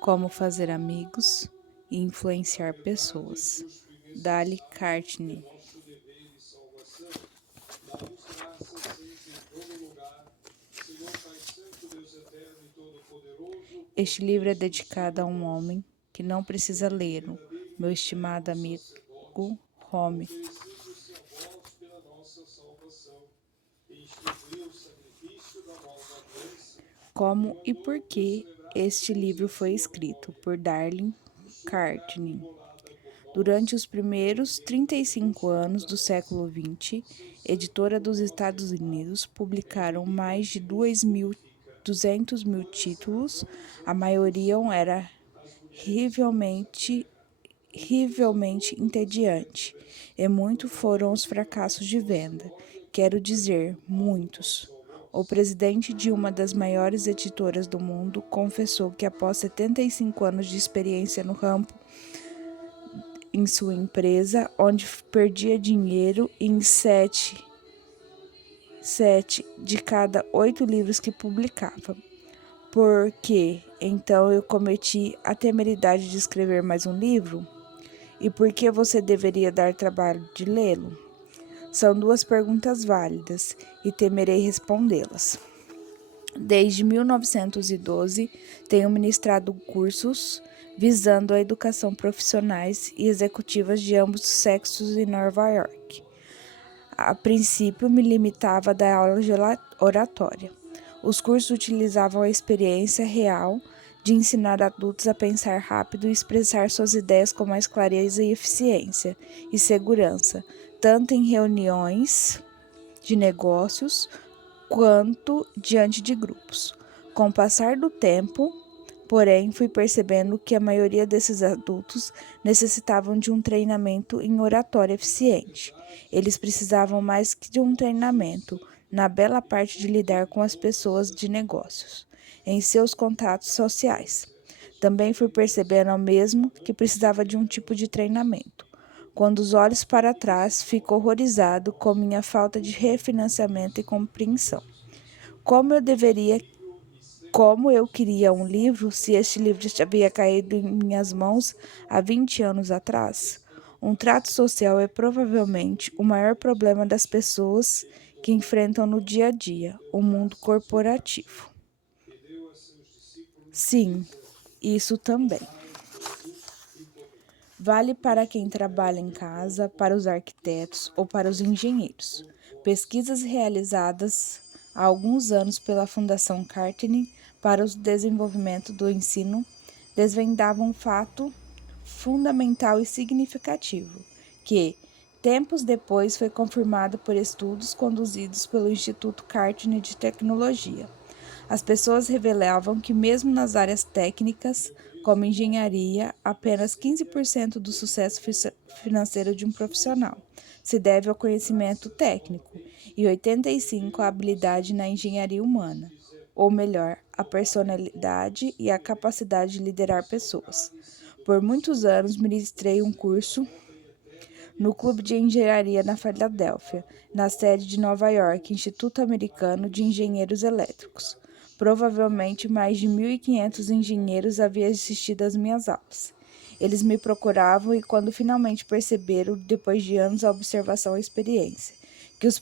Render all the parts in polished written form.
Como fazer amigos e influenciar pessoas. Dale Carnegie. Este livro é dedicado a um homem que não precisa lê-lo, meu estimado amigo Home. Como e por que este livro foi escrito por Darlene Carnegie. Durante os primeiros 35 anos do século XX, editora dos Estados Unidos publicaram mais de 200 mil títulos, a maioria era rivelmente entediante, e muitos foram os fracassos de venda, quero dizer, muitos. O presidente de uma das maiores editoras do mundo confessou que após 75 anos de experiência no campo, em sua empresa, onde perdia dinheiro em 7 de cada 8 livros que publicava. Por que então eu cometi a temeridade de escrever mais um livro? E por que você deveria dar trabalho de lê-lo? São duas perguntas válidas e temerei respondê-las. Desde 1912, tenho ministrado cursos visando a educação profissionais e executivas de ambos os sexos em Nova York. A princípio, me limitava a dar aula de oratória. Os cursos utilizavam a experiência real de ensinar adultos a pensar rápido e expressar suas ideias com mais clareza e eficiência e segurança, tanto em reuniões de negócios quanto diante de grupos. Com o passar do tempo, porém, fui percebendo que a maioria desses adultos necessitavam de um treinamento em oratória eficiente. Eles precisavam mais que de um treinamento na bela parte de lidar com as pessoas de negócios, em seus contatos sociais. Também fui percebendo ao mesmo que precisava de um tipo de treinamento. Quando os olhos para trás, fico horrorizado com minha falta de refinanciamento e compreensão. Como eu queria um livro se este livro já havia caído em minhas mãos há 20 anos atrás? Um trato social é provavelmente o maior problema das pessoas que enfrentam no dia a dia, o mundo corporativo. Sim, isso também. Vale para quem trabalha em casa, para os arquitetos ou para os engenheiros. Pesquisas realizadas há alguns anos pela Fundação Carnegie para o desenvolvimento do ensino desvendavam um fato fundamental e significativo, que, tempos depois, foi confirmado por estudos conduzidos pelo Instituto Carnegie de Tecnologia. As pessoas revelavam que, mesmo nas áreas técnicas, como engenharia, apenas 15% do sucesso financeiro de um profissional se deve ao conhecimento técnico e 85% à habilidade na engenharia humana, ou melhor, a personalidade e a capacidade de liderar pessoas. Por muitos anos, ministrei um curso no Clube de Engenharia na Filadélfia, na sede de Nova York, Instituto Americano de Engenheiros Elétricos. Provavelmente mais de 1.500 engenheiros haviam assistido às minhas aulas. Eles me procuravam e, quando finalmente perceberam, depois de anos de observação e experiência, que os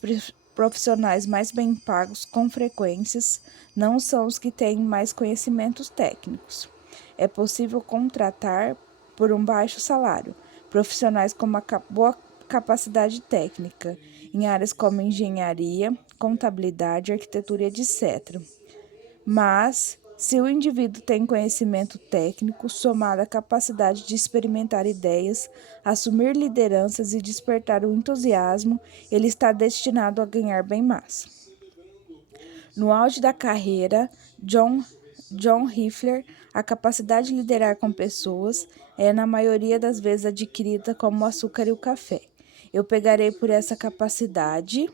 profissionais mais bem pagos, com frequências, não são os que têm mais conhecimentos técnicos. É possível contratar, por um baixo salário, profissionais com uma boa capacidade técnica, em áreas como engenharia, contabilidade, arquitetura, etc. Mas, se o indivíduo tem conhecimento técnico, somado à capacidade de experimentar ideias, assumir lideranças e despertar o entusiasmo, ele está destinado a ganhar bem mais. No auge da carreira, John Riffler, a capacidade de liderar com pessoas é, na maioria das vezes, adquirida como o açúcar e o café. Eu pegarei por essa capacidade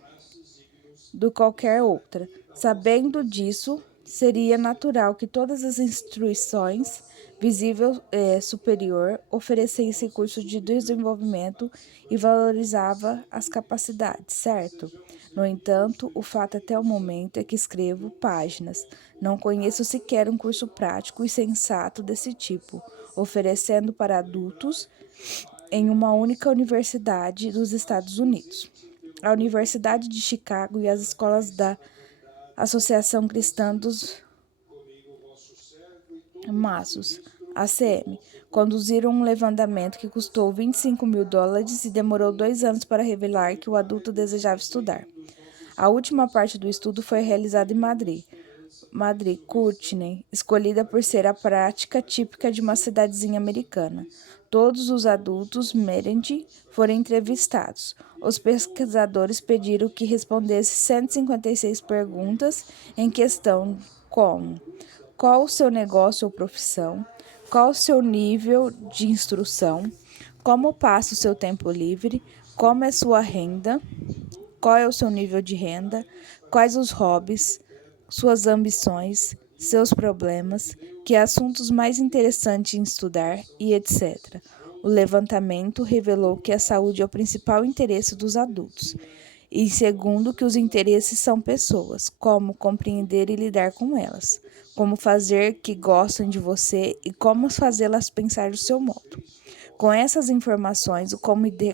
do qualquer outra. Sabendo disso, seria natural que todas as instituições visível superior oferecessem cursos de desenvolvimento e valorizava as capacidades, certo? No entanto, o fato até o momento é que escrevo páginas. Não conheço sequer um curso prático e sensato desse tipo, oferecendo para adultos em uma única universidade dos Estados Unidos. A Universidade de Chicago e as escolas da Associação Cristã dos Maços, ACM, conduziram um levantamento que custou $25.000 e demorou 2 anos para revelar que o adulto desejava estudar. A última parte do estudo foi realizada em Madrid, Courtney, escolhida por ser a prática típica de uma cidadezinha americana. Todos os adultos Merengue foram entrevistados. Os pesquisadores pediram que respondesse 156 perguntas em questão como: qual o seu negócio ou profissão? Qual o seu nível de instrução? Como passa o seu tempo livre? Como é sua renda? Qual é o seu nível de renda? Quais os hobbies? Suas ambições? Seus problemas? Que assuntos mais interessantes em estudar? E etc. O levantamento revelou que a saúde é o principal interesse dos adultos. E segundo, que os interesses são pessoas, como compreender e lidar com elas, como fazer que gostem de você e como fazê-las pensar do seu modo. Com essas informações, o comitê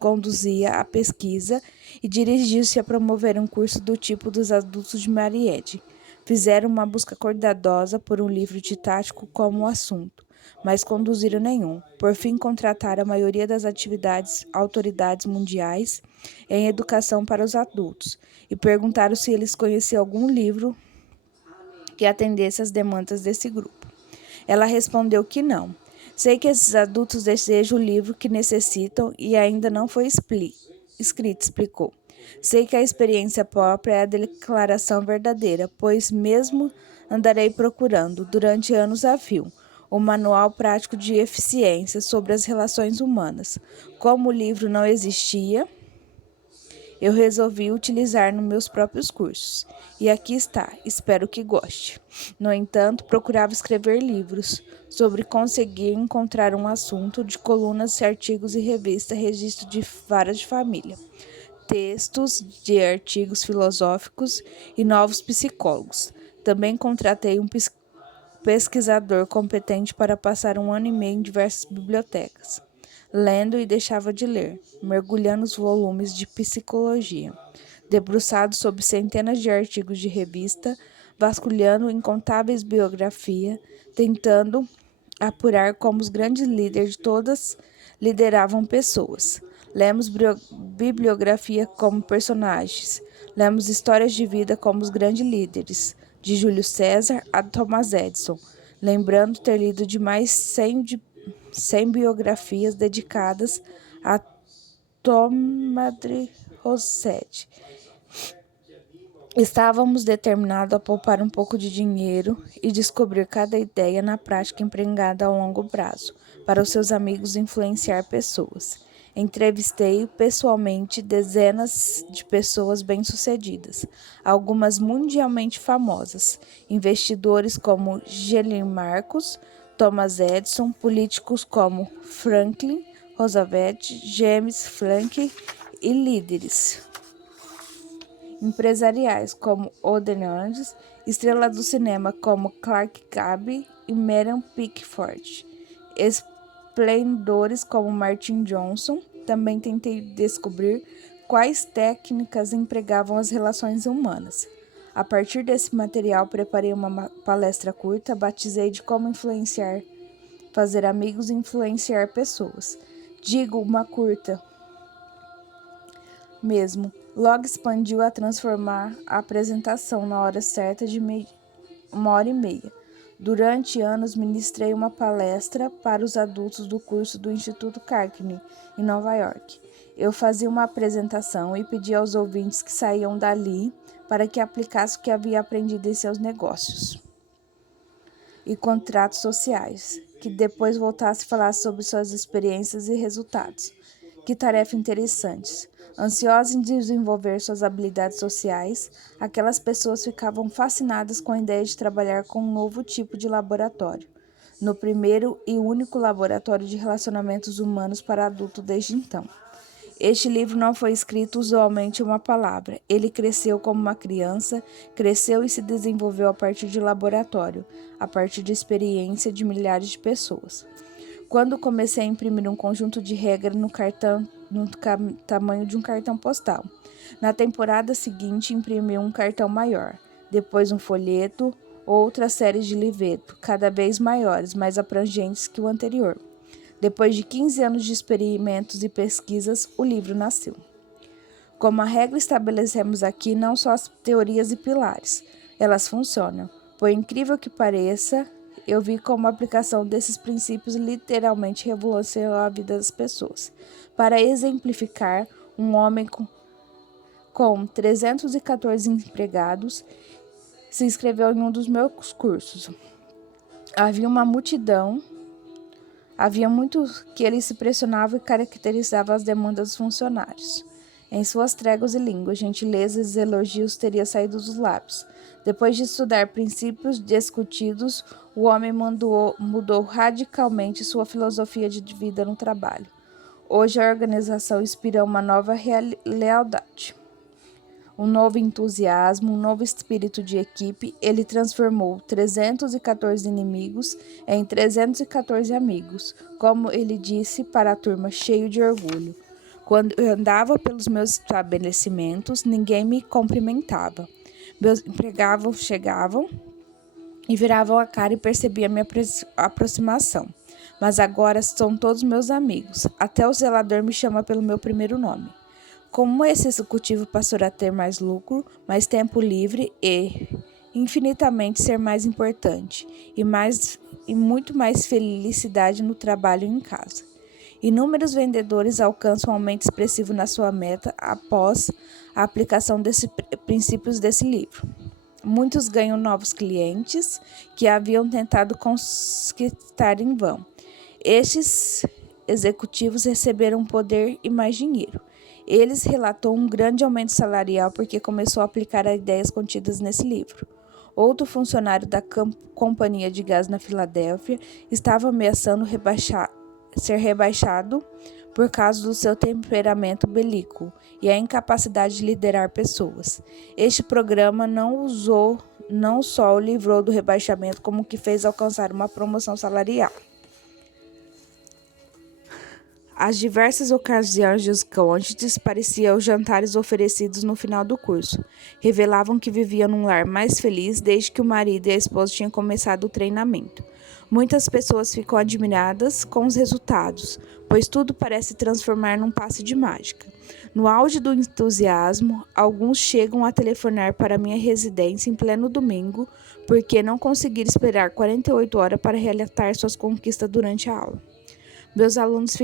conduzia a pesquisa e dirigiu-se a promover um curso do tipo dos adultos de Mariette. Fizeram uma busca cuidadosa por um livro didático como o assunto, mas conduziram nenhum. Por fim, contrataram a maioria das autoridades mundiais em educação para os adultos e perguntaram se eles conheciam algum livro que atendesse às demandas desse grupo. Ela respondeu que não. Sei que esses adultos desejam o livro que necessitam e ainda não foi escrito, explicou. Sei que a experiência própria é a declaração verdadeira, pois mesmo andarei procurando, durante anos a fio, o Manual Prático de Eficiência sobre as Relações Humanas. Como o livro não existia, eu resolvi utilizar nos meus próprios cursos. E aqui está, espero que goste. No entanto, procurava escrever livros sobre conseguir encontrar um assunto de colunas, artigos e revistas, registro de varas de família, textos de artigos filosóficos e novos psicólogos. Também contratei um pesquisador competente para passar 1 ano e meio em diversas bibliotecas, lendo e deixava de ler, mergulhando os volumes de psicologia, debruçado sobre centenas de artigos de revista, vasculhando incontáveis biografias, tentando apurar como os grandes líderes de todas lideravam pessoas. Lemos bibliografia como personagens, lemos histórias de vida como os grandes líderes, de Júlio César a Thomas Edison, lembrando ter lido de mais 100 biografias dedicadas a Thomas Rossetti. Estávamos determinados a poupar um pouco de dinheiro e descobrir cada ideia na prática empregada a longo prazo, para os seus amigos influenciar pessoas. Entrevistei pessoalmente dezenas de pessoas bem-sucedidas, algumas mundialmente famosas, investidores como Gene Marcos, Thomas Edison, políticos como Franklin Roosevelt, James Franklin e líderes empresariais como Oden Andes, estrela do cinema como Clark Gable e Meryl Pickford, esplendores como Martin Johnson. Também tentei descobrir quais técnicas empregavam as relações humanas. A partir desse material, preparei uma palestra curta, batizei de como fazer amigos e influenciar pessoas. Digo, uma curta mesmo. Logo expandiu a transformar a apresentação na hora certa de 1 hora e meia. Durante anos, ministrei uma palestra para os adultos do curso do Instituto Carnegie, em Nova York. Eu fazia uma apresentação e pedia aos ouvintes que saíam dali para que aplicassem o que havia aprendido em seus negócios e contratos sociais, que depois voltassem a falar sobre suas experiências e resultados, Que tarefa interessante. Ansiosas em desenvolver suas habilidades sociais, aquelas pessoas ficavam fascinadas com a ideia de trabalhar com um novo tipo de laboratório, no primeiro e único laboratório de relacionamentos humanos para adultos desde então. Este livro não foi escrito usualmente uma palavra. Ele cresceu como uma criança, cresceu e se desenvolveu a partir de laboratório, a partir de experiência de milhares de pessoas. Quando comecei a imprimir um conjunto de regras no tamanho de um cartão postal. Na temporada seguinte, imprimi um cartão maior, depois um folheto, outra série de livretos, cada vez maiores, mais abrangentes que o anterior. Depois de 15 anos de experimentos e pesquisas, o livro nasceu. Como a regra estabelecemos aqui, não só as teorias e pilares, elas funcionam. Por incrível que pareça, eu vi como a aplicação desses princípios literalmente revolucionou a vida das pessoas. Para exemplificar, um homem com 314 empregados se inscreveu em um dos meus cursos. Havia muito que ele se pressionava e caracterizava as demandas dos funcionários. Em suas tréguas e línguas, gentilezas e elogios teriam saído dos lábios. Depois de estudar princípios discutidos, o homem mudou radicalmente sua filosofia de vida no trabalho. Hoje a organização inspira uma nova lealdade, um novo entusiasmo, um novo espírito de equipe. Ele transformou 314 inimigos em 314 amigos, como ele disse para a turma, cheio de orgulho. Quando eu andava pelos meus estabelecimentos, ninguém me cumprimentava. Meus empregados chegavam e viravam a cara e percebiam a minha aproximação. Mas agora são todos meus amigos. Até o zelador me chama pelo meu primeiro nome. Como esse executivo passou a ter mais lucro, mais tempo livre e, infinitamente, ser mais importante e muito mais felicidade no trabalho e em casa. Inúmeros vendedores alcançam um aumento expressivo na sua meta após a aplicação desses princípios desse livro. Muitos ganham novos clientes que haviam tentado conquistar em vão. Estes executivos receberam poder e mais dinheiro. Eles relatou um grande aumento salarial porque começou a aplicar as ideias contidas nesse livro. Outro funcionário da companhia de gás na Filadélfia estava ameaçando ser rebaixado por causa do seu temperamento belícoco e a incapacidade de liderar pessoas. Este programa não só o livrou do rebaixamento, como que fez alcançar uma promoção salarial. As diversas ocasiões dos cônjuges pareciam os jantares oferecidos no final do curso. Revelavam que viviam num lar mais feliz desde que o marido e a esposa tinham começado o treinamento. Muitas pessoas ficam admiradas com os resultados, pois tudo parece transformar num passe de mágica. No auge do entusiasmo, alguns chegam a telefonar para minha residência em pleno domingo porque não conseguiram esperar 48 horas para relatar suas conquistas durante a aula. Meus alunos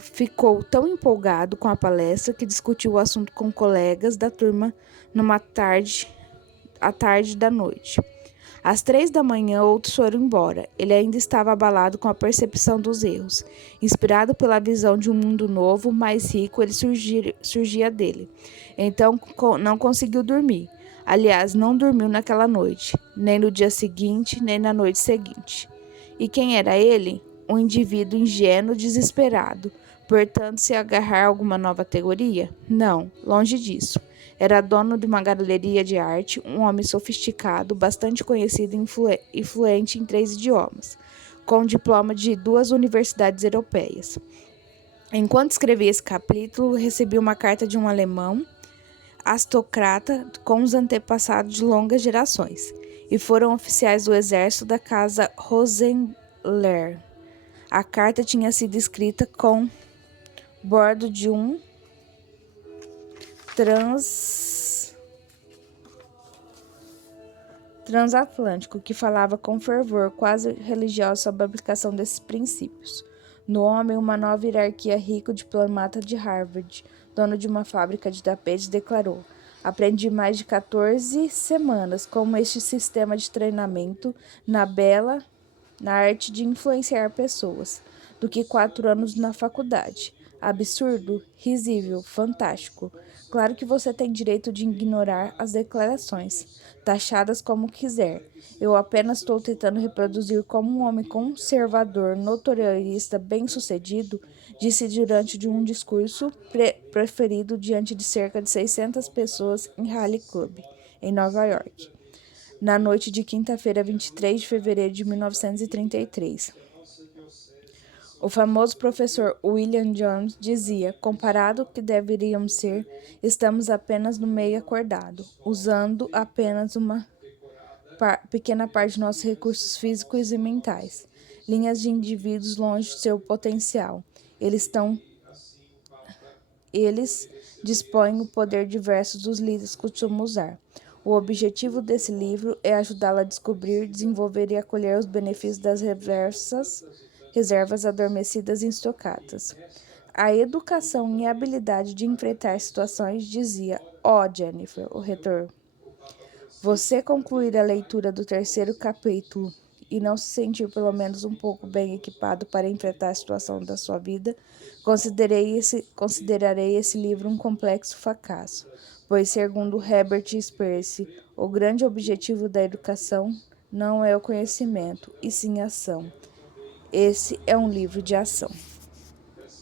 ficou tão empolgado com a palestra que discutiu o assunto com colegas da turma à tarde da noite. Às 3 da manhã, outros foram embora. Ele ainda estava abalado com a percepção dos erros. Inspirado pela visão de um mundo novo, mais rico, ele surgia dele. Então, não conseguiu dormir. Aliás, não dormiu naquela noite, nem no dia seguinte, nem na noite seguinte. E quem era ele? Um indivíduo ingênuo, desesperado, portanto, se agarrar a alguma nova teoria? Não, longe disso. Era dono de uma galeria de arte, um homem sofisticado, bastante conhecido e fluente em 3 idiomas, com diploma de 2 universidades europeias. Enquanto escrevia esse capítulo, recebi uma carta de um alemão, aristocrata, com os antepassados de longas gerações, e foram oficiais do exército da casa Rosenlehr. A carta tinha sido escrita com bordo de um transatlântico que falava com fervor quase religioso sobre a aplicação desses princípios. No homem, uma nova hierarquia, rico diplomata de Harvard, dono de uma fábrica de tapetes, declarou: aprendi mais de 14 semanas como este sistema de treinamento na arte de influenciar pessoas, do que 4 anos na faculdade. Absurdo, risível, fantástico. Claro que você tem direito de ignorar as declarações, taxadas como quiser. Eu apenas estou tentando reproduzir como um homem conservador, notorialista, bem-sucedido, disse durante um discurso preferido diante de cerca de 600 pessoas em Raleigh Club, em Nova York, na noite de quinta-feira, 23 de fevereiro de 1933. O famoso professor William Jones dizia: comparado ao que deveríamos ser, estamos apenas no meio acordado, usando apenas uma pequena parte de nossos recursos físicos e mentais. Linhas de indivíduos longe de seu potencial. Eles dispõem o poder diverso dos líderes costumam usar. O objetivo desse livro é ajudá-la a descobrir, desenvolver e acolher os benefícios das reservas adormecidas e estocadas. A educação e a habilidade de enfrentar situações, dizia: Jennifer, o reitor, você concluir a leitura do terceiro capítulo e não se sentir pelo menos um pouco bem equipado para enfrentar a situação da sua vida, considerarei esse livro um complexo fracasso, pois, segundo Herbert Spencer, o grande objetivo da educação não é o conhecimento, e sim a ação. Esse é um livro de ação.